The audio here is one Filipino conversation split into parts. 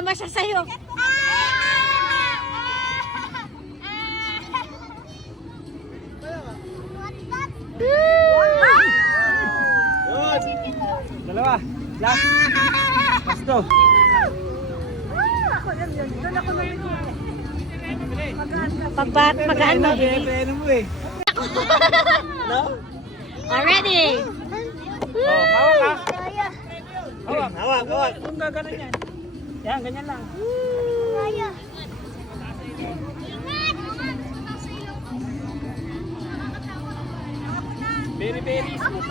sasama siya sa'yo. Dalawa. Last. Pasto. Magaan mo. Peno mo eh. No? Already. Oh, hawak ka. Hawak, hawak, hawak. Kung gaganon yan. Yan, ganyan lang. Very, very smooth.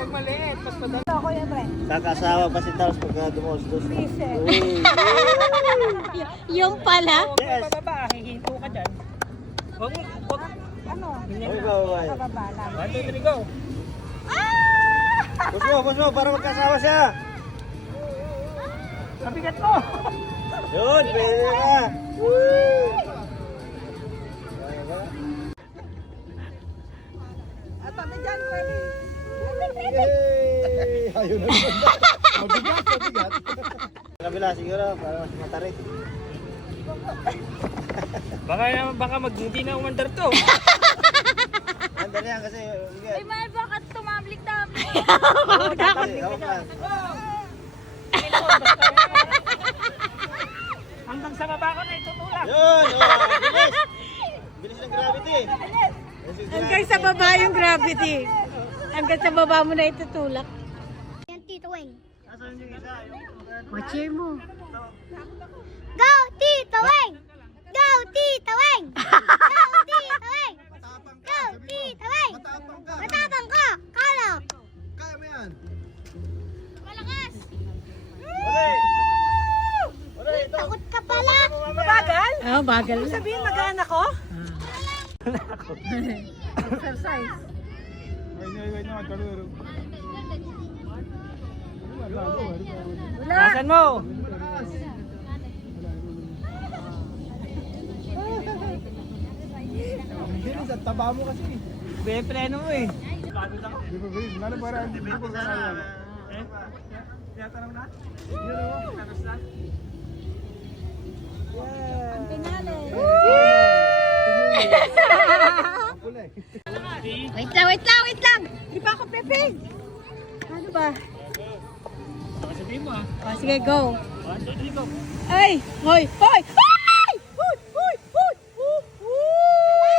Pag maliit, pag padala. Ako yan, pre. Kakasawa pa si Taros pagka dumostos. Yung pala. Huwag mo pababa, hihinto ka dyan. Huwag mo, huwag. Ano? Ganyan Ay, lang. bawal. Kababa lang. 1, 2, 3, go. Push mo, para magkasawa siya. Kabigat mo. Yun, pwede na. At ano dyan, pre? Yay! Ayun na. Mabigat, mabigat. Kabila siguro, para mas matarik. Baka hindi na umandar to. Andar yan kasi. Ay, mahal baka tumablik-tablik. Hawak lang. Hanggang sa baba ka na itutulak. Yun, bilis. Bilis ng gravity. Hanggang sa baba yung gravity. Hanggang sa baba mo na itutulak. Yan, Tito Weng. Watcher mo. Go, Tito Weng! Go, Tito Weng! Go, Tito Weng! Go, Tito Weng! Matapang ka! Kala! Kaya mo yan. Malakas! Uray, ito. Takot ka pala! Mabagal? Oh, bagal na. Sabihin, magaan ako? Exercise. Wait na, magkaluro. Nasaan mo? Bilis, at taba mo kasi. Preno mo eh. Di ba bilis? Lalo para hindi ko kaya. Tinatanong na? Ang pinali. Wait lang, wait lang, wait lang. Di pa ako prepare. Ano ba? Sabihin mo ah. Oh, sige, go. 1, 2, 3, go. Ay! Hoy! Hoy!